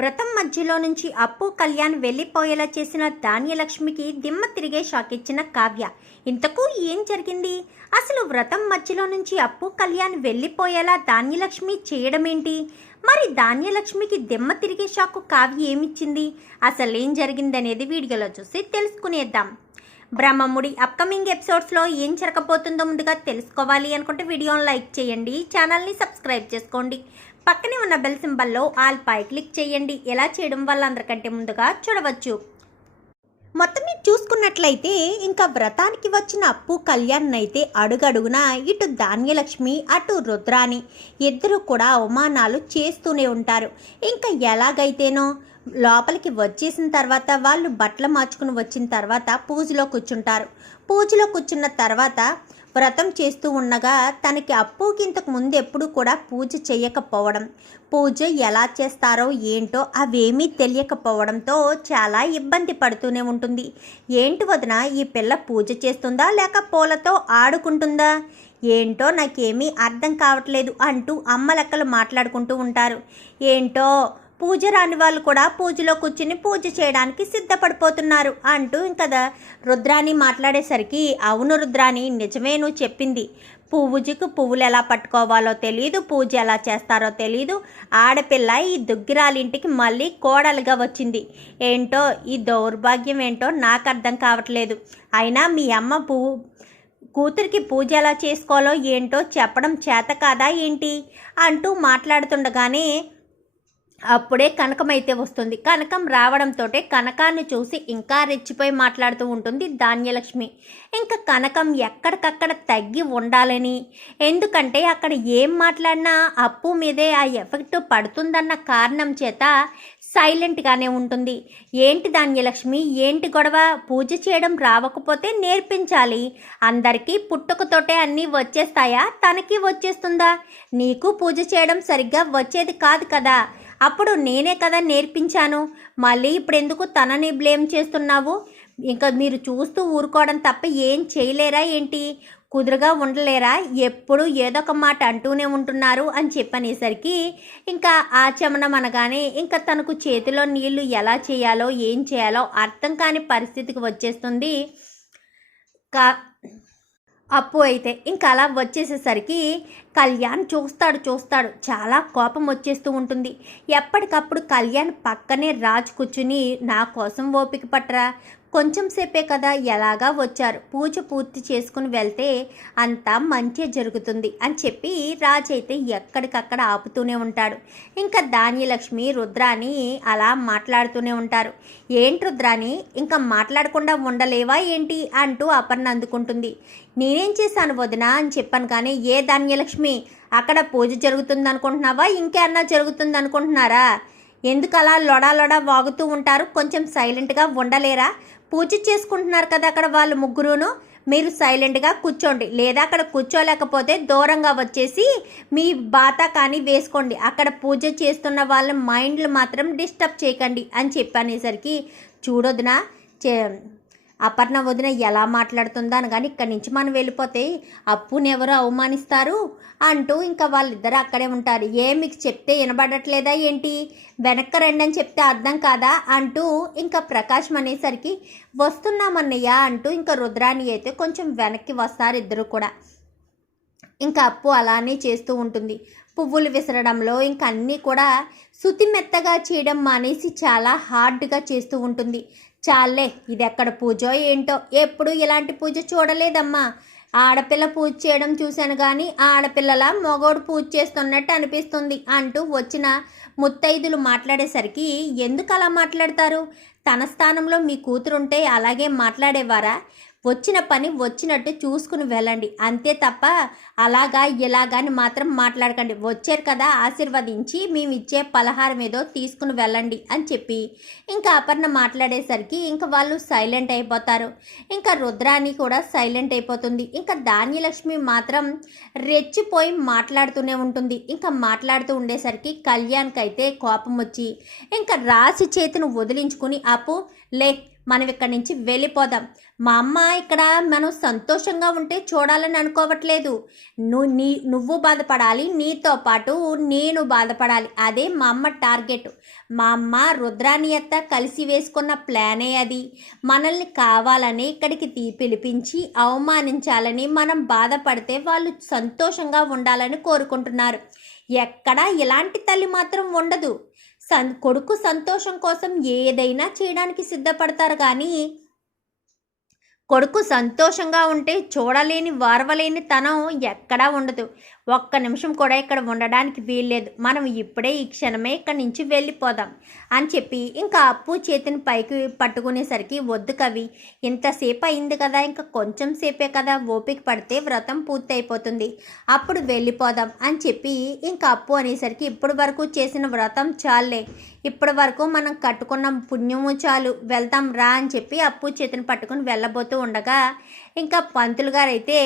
వ్రతం మధ్యలో నుంచి అప్పు కళ్యాణ్ వెళ్ళిపోయేలా చేసిన ధాన్యలక్ష్మికి దిమ్మ తిరిగే షాక్ ఇచ్చిన కావ్య. ఇంతకు ఏం జరిగింది? అసలు వ్రతం మధ్యలో నుంచి అప్పు కళ్యాణ్ వెళ్ళిపోయేలా ధాన్యలక్ష్మి చేయడమేంటి? మరి ధాన్యలక్ష్మికి దిమ్మ తిరిగే షాకు కావ్య ఏమిచ్చింది? అసలేం జరిగిందనేది వీడియోలో చూసి తెలుసుకునేద్దాం. బ్రహ్మముడి అప్కమింగ్ ఎపిసోడ్స్లో ఏం జరగబోతుందో ముందుగా తెలుసుకోవాలి అనుకుంటే వీడియోని లైక్ చేయండి, ఛానల్ని సబ్స్క్రైబ్ చేసుకోండి, పక్కనే ఉన్న బెల్ సింబల్లో ఆల్ పై క్లిక్ చేయండి. ఎలా చేయడం వల్ల అందరికంటే ముందుగా చూడవచ్చు. మొత్తం మీరు చూసుకున్నట్లయితే ఇంకా వ్రతానికి వచ్చిన అప్పు కళ్యాణ్ అయితే అడుగడుగున ఇటు ధాన్యలక్ష్మి అటు రుద్రాని ఇద్దరు కూడా అవమానాలు చేస్తూనే ఉంటారు. ఇంకా ఎలాగైతేనో లోపలికి వచ్చేసిన తర్వాత వాళ్ళు బట్టలు మార్చుకుని వచ్చిన తర్వాత పూజలో కూర్చుంటారు. పూజలో కూర్చున్న తర్వాత వ్రతం చేస్తూ ఉండగా తనకి అప్పుకి ఇంతకు ముందు ఎప్పుడు కూడా పూజ చేయకపోవడం, పూజ ఎలా చేస్తారో ఏంటో అవేమీ తెలియకపోవడంతో చాలా ఇబ్బంది పడుతూనే ఉంటుంది. ఏంటి వదిన, ఈ పిల్ల పూజ చేస్తుందా లేక పూలతో ఆడుకుంటుందా ఏంటో నాకేమీ అర్థం కావట్లేదు అంటూ అమ్మలక్కలు మాట్లాడుకుంటూ ఉంటారు. ఏంటో పూజ రాని వాళ్ళు కూడా పూజలో కూర్చుని పూజ చేయడానికి సిద్ధపడిపోతున్నారు అంటూ ఇంకా రుద్రాని మాట్లాడేసరికి, అవును రుద్రాని, నిజమే నువ్వు చెప్పింది. పూజకు పువ్వులు ఎలా పట్టుకోవాలో తెలియదు, పూజ ఎలా చేస్తారో తెలియదు. ఆడపిల్ల ఈ దుగ్గిరాలింటికి మళ్ళీ కోడలుగా వచ్చింది. ఏంటో ఈ దౌర్భాగ్యం ఏంటో నాకు అర్థం కావట్లేదు. అయినా మీ అమ్మ కూతురికి పూజ ఎలా చేసుకోవాలో ఏంటో చెప్పడం చేత కాదా ఏంటి అంటూ మాట్లాడుతుండగానే అప్పుడే కనకం అయితే వస్తుంది. కనకం రావడంతో కనకాన్ని చూసి ఇంకా రెచ్చిపోయి మాట్లాడుతూ ఉంటుంది ధాన్యలక్ష్మి. ఇంకా కనకం ఎక్కడికక్కడ తగ్గి ఉండాలని, ఎందుకంటే అక్కడ ఏం మాట్లాడినా అప్పు మీదే ఆ ఎఫెక్ట్ పడుతుందన్న కారణం చేత సైలెంట్గానే ఉంటుంది. ఏంటి ధాన్యలక్ష్మి, ఏంటి గొడవ? పూజ చేయడం రావకపోతే నేర్పించాలి. అందరికీ పుట్టుకతోటే అన్నీ వచ్చేస్తాయా? తనకి వచ్చేస్తుందా? నీకు పూజ చేయడం సరిగ్గా వచ్చేది కాదు కదా, అప్పుడు నేనే కదా నేర్పించాను. మళ్ళీ ఇప్పుడు ఎందుకు తనని బ్లేమ్ చేస్తున్నావు? ఇంకా మీరు చూస్తూ ఊరుకోవడం తప్ప ఏం చేయలేరా ఏంటి? కుదురుగా ఉండలేరా? ఎప్పుడు ఏదో ఒక మాట అంటూనే ఉంటున్నారు అని చెప్పనేసరికి ఇంకా ఆచమనం అనగానే ఇంకా తనకు చేతిలో నీళ్లు ఎలా చేయాలో ఏం చేయాలో అర్థం కాని పరిస్థితికి వచ్చేస్తుంది అప్పు అయితే. ఇంకా అలా వచ్చేసేసరికి కళ్యాణ్ చూస్తాడు, చాలా కోపం వచ్చేస్తూ ఉంటుంది. ఎప్పటికప్పుడు కళ్యాణ్ పక్కనే రాజు కూర్చుని, నా కోసం ఓపిక పట్టరా, కొంచెం సేపే కదా, ఎలాగా వచ్చారు, పూజ పూర్తి చేసుకుని వెళ్తే అంతా మంచి జరుగుతుంది అని చెప్పి రాజు అయితే ఎక్కడికక్కడ ఆపుతూనే ఉంటాడు. ఇంకా ధాన్యలక్ష్మి రుద్రాని అలా మాట్లాడుతూనే ఉంటారు. ఏంటి రుద్రాని, ఇంకా మాట్లాడకుండా ఉండలేవా ఏంటి అంటూ అపర్ణ అందుకుంటుంది. నేనేం చేశాను వదిన అని చెప్పాను కానీ, ఏ ధాన్యలక్ష్మి, అక్కడ పూజ జరుగుతుంది అనుకుంటున్నావా, ఇంకేమన్నా జరుగుతుంది అనుకుంటున్నారా? ఎందుకు అలా లొడా వాగుతూ ఉంటారు? కొంచెం సైలెంట్గా ఉండలేరా? పూజ చేసుకుంటున్నారు కదా అక్కడ వాళ్ళు ముగ్గురును, మీరు సైలెంట్గా కూర్చోండి, లేదా అక్కడ కూర్చోలేకపోతే దూరంగా వచ్చేసి మీ బాత కానీ వేసుకోండి. అక్కడ పూజ చేస్తున్న వాళ్ళ మైండ్లు మాత్రం డిస్టర్బ్ చేయకండి అని చెప్పనేసరికి, చూడొద్దునా అపర్ణ వదిన ఎలా మాట్లాడుతుందో అని, కానీ ఇక్కడి నుంచి మనం వెళ్ళిపోతే అప్పుని ఎవరు అవమానిస్తారు అంటూ ఇంకా వాళ్ళిద్దరు అక్కడే ఉంటారు. మీకు చెప్తే వినబడట్లేదా ఏంటి? వెనక్కి రండి అని చెప్తే అర్థం కాదా అంటూ ఇంకా ప్రకాశం అనేసరికి, వస్తున్నామన్నయ్య అంటూ ఇంకా రుద్రాని అయితే కొంచెం వెనక్కి వస్తారు ఇద్దరు కూడా. ఇంకా అప్పు అలానే చేస్తూ ఉంటుంది. పువ్వులు విసరడంలో ఇంకా అన్నీ కూడా శుతి మెత్తగా చేయడం మానేసి చాలా హార్డ్గా చేస్తూ ఉంటుంది. చాలే, ఇది ఎక్కడ పూజో ఏంటో, ఎప్పుడు ఇలాంటి పూజ చూడలేదమ్మా. ఆడపిల్ల పూజ చేయడం చూశాను కానీ ఆడపిల్లల మగోడు పూజ చేస్తున్నట్టు అనిపిస్తుంది అంటూ వచ్చిన ముత్తైదులు మాట్లాడేసరికి, ఎందుకు అలా మాట్లాడతారు? తన స్థానంలో మీ కూతురుంటే అలాగే మాట్లాడేవారా? వచ్చిన పని వచ్చినట్టు చూసుకుని వెళ్ళండి, అంతే తప్ప అలాగా ఇలాగాని మాత్రం మాట్లాడకండి. వచ్చారు కదా, ఆశీర్వదించి మేము ఇచ్చే పలహారం ఏదో తీసుకుని వెళ్ళండి అని చెప్పి ఇంకా అపర్ణ మాట్లాడేసరికి ఇంకా వాళ్ళు సైలెంట్ అయిపోతారు. ఇంకా రుద్రాని కూడా సైలెంట్ అయిపోతుంది. ఇంకా ధాన్యలక్ష్మి మాత్రం రెచ్చిపోయి మాట్లాడుతూనే ఉంటుంది. ఇంకా మాట్లాడుతూ ఉండేసరికి కళ్యాణ్కి అయితే కోపం వచ్చి ఇంకా రాసి చేతిని వదిలించుకుని, అప్పు లే, మనం ఇక్కడి నుంచి వెళ్ళిపోదాం. మా అమ్మ ఇక్కడ మనం సంతోషంగా ఉంటే చూడాలని అనుకోవట్లేదు. నువ్వు బాధపడాలి, నీతో పాటు నేను బాధపడాలి. అదే మా అమ్మ టార్గెట్. మా అమ్మ రుద్రానియత్త కలిసి వేసుకున్న ప్లానే అది. మనల్ని కావాలని ఇక్కడికి పిలిపించి అవమానించాలని, మనం బాధపడితే వాళ్ళు సంతోషంగా ఉండాలని కోరుకుంటున్నారు. ఎక్కడా ఇలాంటి తల్లి మాత్రం ఉండదు. కొడుకు సంతోషం కోసం ఏదైనా చేయడానికి సిద్ధపడతారు, కానీ కొడుకు సంతోషంగా ఉంటే చూడలేని వారవలేని తనం ఎక్కడా ఉండదు. ఒక్క నిమిషం కూడా ఇక్కడ ఉండడానికి వీల్లేదు. మనం ఇప్పుడే ఈ క్షణమే ఇక్కడి నుంచి వెళ్ళిపోదాం అని చెప్పి ఇంకా అప్పు చేతిని పైకి పట్టుకునేసరికి, వద్దు కవి, ఇంతసేపు అయింది కదా, ఇంకా కొంచెం సేపే కదా, ఓపిక పడితే వ్రతం పూర్తి అయిపోతుంది, అప్పుడు వెళ్ళిపోదాం అని చెప్పి ఇంకా అప్పు అనేసరికి, ఇప్పటి వరకు చేసిన వ్రతం చాలే, ఇప్పటి వరకు మనం కట్టుకున్న పుణ్యము చాలు, వెళ్తాం రా అని చెప్పి అప్పు చేతిని పట్టుకుని వెళ్ళబోతూ ఉండగా ఇంకా పంతులు గారు అయితే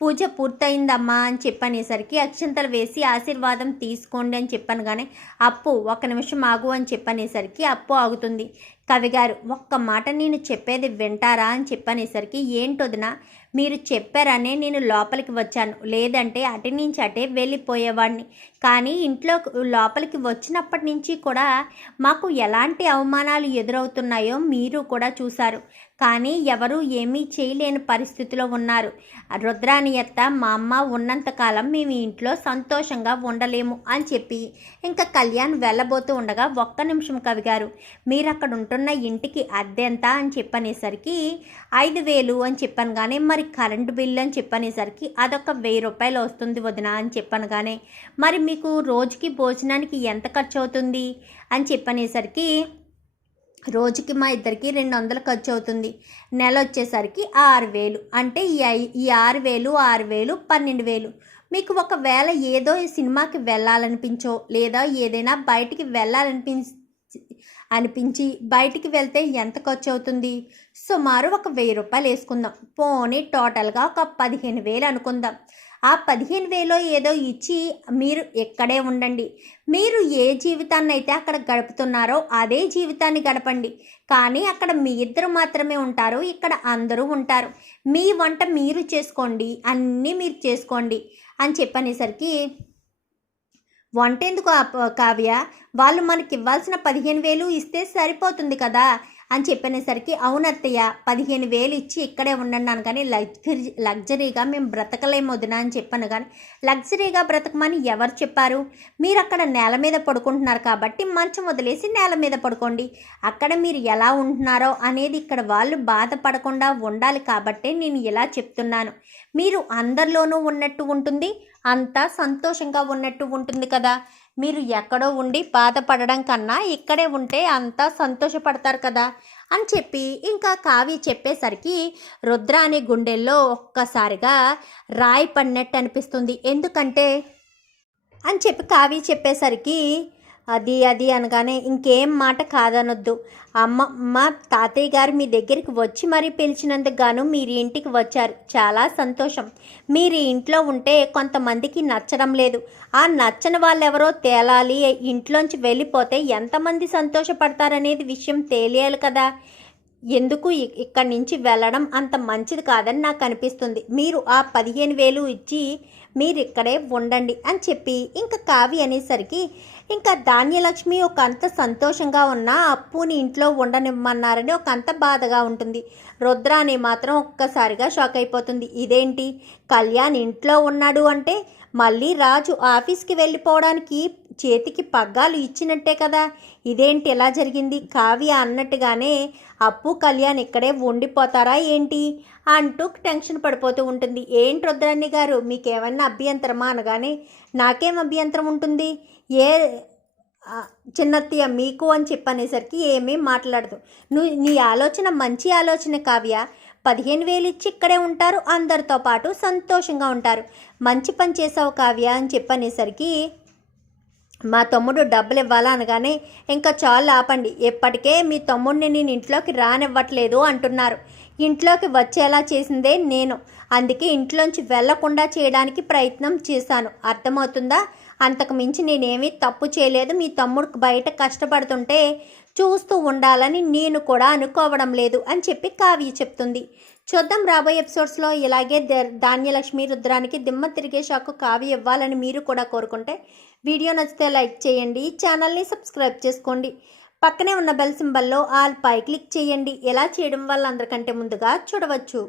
పూజ పూర్తయిందమ్మా అని చెప్పనేసరికి అక్షంతలు వేసి ఆశీర్వాదం తీసుకోండి అని చెప్పాను. కానీ అప్పు ఒక్క నిమిషం ఆగు అని చెప్పనేసరికి అప్పు ఆగుతుంది. కవిగారు, ఒక్క మాట నేను చెప్పేది వింటారా అని చెప్పనేసరికి, ఏంటొదినా మీరు చెప్పారనే నేను లోపలికి వచ్చాను, లేదంటే అటు నుంచి అటే వెళ్ళిపోయేవాడిని. కానీ ఇంట్లో లోపలికి వచ్చినప్పటి నుంచి కూడా మాకు ఎలాంటి అవమానాలు ఎదురవుతున్నాయో మీరు కూడా చూశారు. కానీ ఎవరూ ఏమీ చేయలేని పరిస్థితిలో ఉన్నారు. రుద్రానియత్త మా అమ్మ ఉన్నంతకాలం మేము ఇంట్లో సంతోషంగా ఉండలేము అని చెప్పి ఇంకా కళ్యాణ్ వెళ్ళబోతూ ఉండగా, ఒక్క నిమిషం కవిగారు, మీరు అక్కడ ఉంటున్న ఇంటికి అద్దె ఎంత అని చెప్పనేసరికి 5,000 అని చెప్పాను. కానీ మరి కరెంటు బిల్లు అని చెప్పనేసరికి అదొక 1,000 రూపాయలు వస్తుంది వదిన అని చెప్పాను. కానీ మరి మీకు రోజుకి భోజనానికి ఎంత ఖర్చు అవుతుంది అని చెప్పనేసరికి, రోజుకి మా ఇద్దరికి 200 ఖర్చు అవుతుంది, నెల వచ్చేసరికి 6,000. అంటే ఈ 6,000 12,000. మీకు ఒకవేళ ఏదో సినిమాకి వెళ్ళాలనిపించో లేదా ఏదైనా బయటికి అనిపించి బయటికి వెళ్తే ఎంత ఖర్చు అవుతుంది? సుమారు ఒక 1,000 రూపాయలు వేసుకుందాం. పోనీ టోటల్గా ఒక 15,000 అనుకుందాం. ఆ 15,000 ఏదో ఇచ్చి మీరు ఇక్కడే ఉండండి. మీరు ఏ జీవితాన్ని అయితే అక్కడ గడుపుతున్నారో అదే జీవితాన్ని గడపండి. కానీ అక్కడ మీ ఇద్దరు మాత్రమే ఉంటారు, ఇక్కడ అందరూ ఉంటారు. మీ వంట మీరు చేసుకోండి, అన్నీ మీరు చేసుకోండి అని చెప్పనేసరికి, వంట ఎందుకు కావ్య, వాళ్ళు మనకి ఇవ్వాల్సిన 15,000 ఇస్తే సరిపోతుంది కదా అని చెప్పనేసరికి, అవునత్తయ్య 15,000 ఇచ్చి ఇక్కడే ఉండండి కానీ లగ్జరీగా మేము బ్రతకలేము వదినా అని చెప్పాను. కానీ లగ్జరీగా బ్రతకమని ఎవరు చెప్పారు? మీరు అక్కడ నేల మీద పడుకుంటున్నారు కాబట్టి మంచం వదిలేసి నేల మీద పడుకోండి. అక్కడ మీరు ఎలా ఉంటున్నారో అనేది ఇక్కడ వాళ్ళు బాధపడకుండా ఉండాలి కాబట్టే నేను ఇలా చెప్తున్నాను. మీరు అందరిలోనూ ఉన్నట్టు ఉంటుంది, అంతా సంతోషంగా ఉన్నట్టు ఉంటుంది కదా. మీరు ఎక్కడో ఉండి బాధపడడం కన్నా ఇక్కడే ఉంటే అంతా సంతోషపడతారు కదా అని చెప్పి ఇంకా కావ్య చెప్పేసరికి రుద్రాని గుండెల్లో ఒక్కసారిగా రాయి పడినట్టు అనిపిస్తుంది. ఎందుకంటే అని చెప్పి కావ్య చెప్పేసరికి, అది అనగానే ఇంకేం మాట కాదనొద్దు. అమ్మ తాతయ్య గారు మీ దగ్గరికి వచ్చి మరీ పిలిచినందుకు గాను మీరు ఇంటికి వచ్చారు, చాలా సంతోషం. మీరు ఇంట్లో ఉంటే కొంతమందికి నచ్చడం లేదు, ఆ నచ్చని వాళ్ళెవరో తేలాలి, ఇంట్లోంచి వెళ్ళిపోతే ఎంతమంది సంతోషపడతారనేది విషయం తెలియాలి కదా. ఎందుకు ఇక్కడి నుంచి వెళ్ళడం అంత మంచిది కాదని నాకు అనిపిస్తుంది. మీరు ఆ 15,000 ఇచ్చి మీరు ఇక్కడే ఉండండి అని చెప్పి ఇంకా కావ్య అనేసరికి ఇంకా ధాన్యలక్ష్మి ఒక అంత సంతోషంగా ఉన్న అప్పుని ఇంట్లో ఉండనివ్వమన్నారని ఒక అంత బాధగా ఉంటుంది. రుద్రాని మాత్రం ఒక్కసారిగా షాక్ అయిపోతుంది. ఇదేంటి, కళ్యాణ్ ఇంట్లో ఉన్నాడు అంటే మళ్ళీ రాజు ఆఫీస్కి వెళ్ళిపోవడానికి చేతికి పగ్గాలు ఇచ్చినట్టే కదా, ఇదేంటి ఎలా జరిగింది? కావ్య అన్నట్టుగానే అప్పు కళ్యాణ్ ఇక్కడే ఉండిపోతారా ఏంటి అంటూ టెన్షన్ పడిపోతూ ఉంటుంది. ఏంటి రుద్రాణి గారు, మీకేమన్నా అభ్యంతరమా అనగానే, నాకేం అభ్యంతరం ఉంటుంది, ఏ చిన్నత్తయ్య మీకు అని చెప్పనేసరికి ఏమీ మాట్లాడదు. నీ ఆలోచన మంచి ఆలోచన కావ్య, 15,000 ఇచ్చి ఇక్కడే ఉంటారు, అందరితో పాటు సంతోషంగా ఉంటారు, మంచి పని చేసావు కావ్య అని చెప్పనేసరికి, మా తమ్ముడు డబ్బులు ఇవ్వాలా అనగానే, ఇంకా చాలు ఆపండి, ఎప్పటికే మీ తమ్ముడిని నేను ఇంట్లోకి రానివ్వట్లేదు అంటున్నారు. ఇంట్లోకి వచ్చేలా చేసిందే నేను, అందుకే ఇంట్లోంచి వెళ్లకుండా చేయడానికి ప్రయత్నం చేశాను, అర్థమవుతుందా అంతకు మించి నేనేమీ తప్పు చేయలేదు. మీ తమ్ముడు బయట కష్టపడుతుంటే చూస్తూ ఉండాలని నేను కూడా అనుకోవడం లేదు అని చెప్పి కావ్య చెప్తుంది. చూద్దాం రాబోయే ఎపిసోడ్స్లో ఇలాగే ధాన్యలక్ష్మి రుద్రానికి దిమ్మ తిరిగే షాకు కావ్య ఇవ్వాలని మీరు కూడా కోరుకుంటే వీడియో నచ్చితే లైక్ చేయండి, ఛానల్ని సబ్స్క్రైబ్ చేసుకోండి, పక్కనే ఉన్న బెల్ సింబల్లో ఆల్ పై క్లిక్ చేయండి. ఎలా చేయడం వల్ల అందరికంటే ముందుగా చూడవచ్చు.